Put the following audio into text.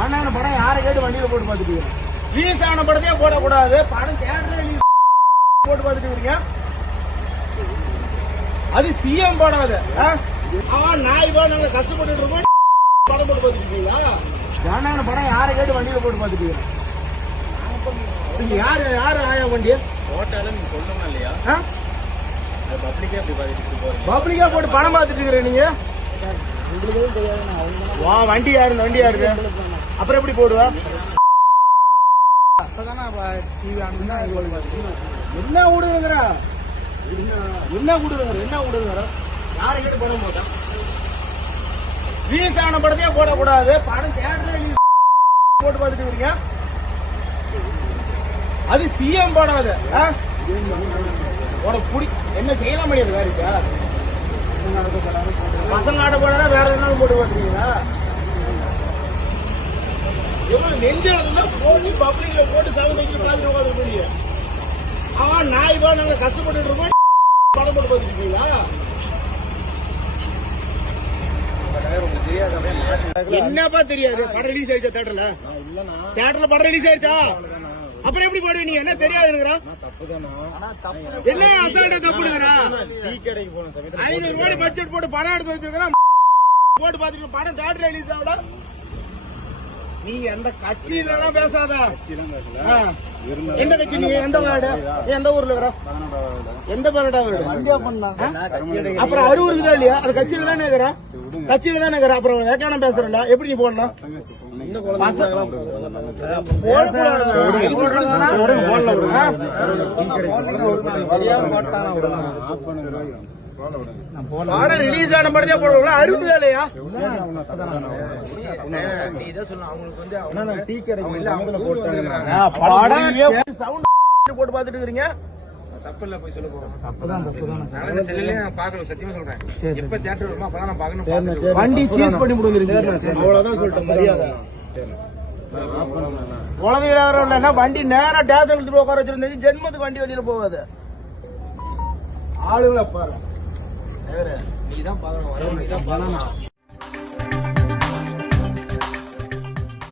ஜனநாயக படம் யாரை கேட்டு வண்டியில போட்டு பாத்துட்டு ரிலீஸ் ஆன படத்தையே போடக்கூடாது. படம் தியேட்டர்ல போட்டு பாத்துட்டு இருக்கீங்க. அது சிஎம் போடாது. நாய் நாங்க கஷ்டப்பட்டு இருக்கோம் படம் போட்டு பாத்துருக்கீங்களா? ஜனநாயக படம் யாரை கேட்டு வண்டியில போட்டு பாத்துட்டு யாரு யாரு ஆயா வண்டி சொல்லணும் இல்லையா? பப்ளிக்கா போட்டு படம் பாத்துட்டு இருக்கிற நீங்க வண்டி யாரு வண்டி யாரு அப்புறம் எப்படி போடுவா? என்ன ஊடுங்கிற என்ன ஊடுங்கிற யாரை கேட்டு படம் போட்டா ரிலீஸ் ஆன படத்தையே போடக்கூடாது. படம் தியேட்டர்ல போட்டு பாத்துட்டு இருக்கீங்க. அது சிஎம் போடாது. உனக்கு பிடி என்ன செய்யலாம் முடியாது வேறுக்கா பசங்க ஆட போட வேற என்னாலும் போட்டு பாத்துருக்கீங்களா? எவ்வளவு நெஞ்சு போட்டு பப்ளிக்ல போட்டு சவுண்ட் வச்சு பாத்துட்டு உட்காந்து அவன் நாய் நாங்க கஷ்டப்பட்டு இருக்கோம் படம் போட்டு பாத்துருக்கீங்களா? என்னப்பா தெரியாது? படம் ரிலீஸ் ஆயிடுச்சா தியேட்டர்ல? தியேட்டர்ல படம் ரிலீஸ் ஆயிடுச்சா? அப்புறம் எப்படி போடுவீங்க? நீ என்ன தெரியாது என்ன அசல்ட்ட தப்புங்கிறா? 500 கோடி பட்ஜெட் போட்டு படம் எடுத்து வச்சிருக்கான் போட்டு பாத்துட்டு படம் தியேட்டர்ல ரிலீஸ் ஆகல. நீ எந்த கட்சியில எல்லாம் பேசாத. எந்த கட்சி? நீ எந்த வார்டு? எந்த ஊர்ல இருக்கிற? எந்த பேருடா வீடு? அப்புறம் அரூருக்கு தான் இல்லையா? அது கட்சியில தானே இருக்கிற? கட்சியில தானே இருக்கிற. அப்புறம் வேக்கான பேசுறல எப்படி நீ போடலாம்? படம் ரிலீஸ் ஆன படத்தே போடுவோம். அறிவு இல்லையா? போட்டு பாத்துட்டு இருக்கீங்க. தப்பு இல்ல போய் சொல்ல போறோம். செல்லுலயே பாக்கணும். சத்தியமா சொல்றேன். எப்ப தியேட்டர் வருமா அப்பதான் நான் பாக்கணும். வண்டி சீஸ் பண்ணி முடிஞ்சிருச்சு. அவ்வளவுதான் சொல்லிட்டேன். மரியாதை குழந்தைங்க வண்டி நேரம் டேஸ் எடுத்துட்டு உட்கார வச்சிருந்தேன். ஜென்மத்துக்கு வண்டி வெளியில போவாது. ஆளுங்களை பாரு. நீதான் பாக்கணும்.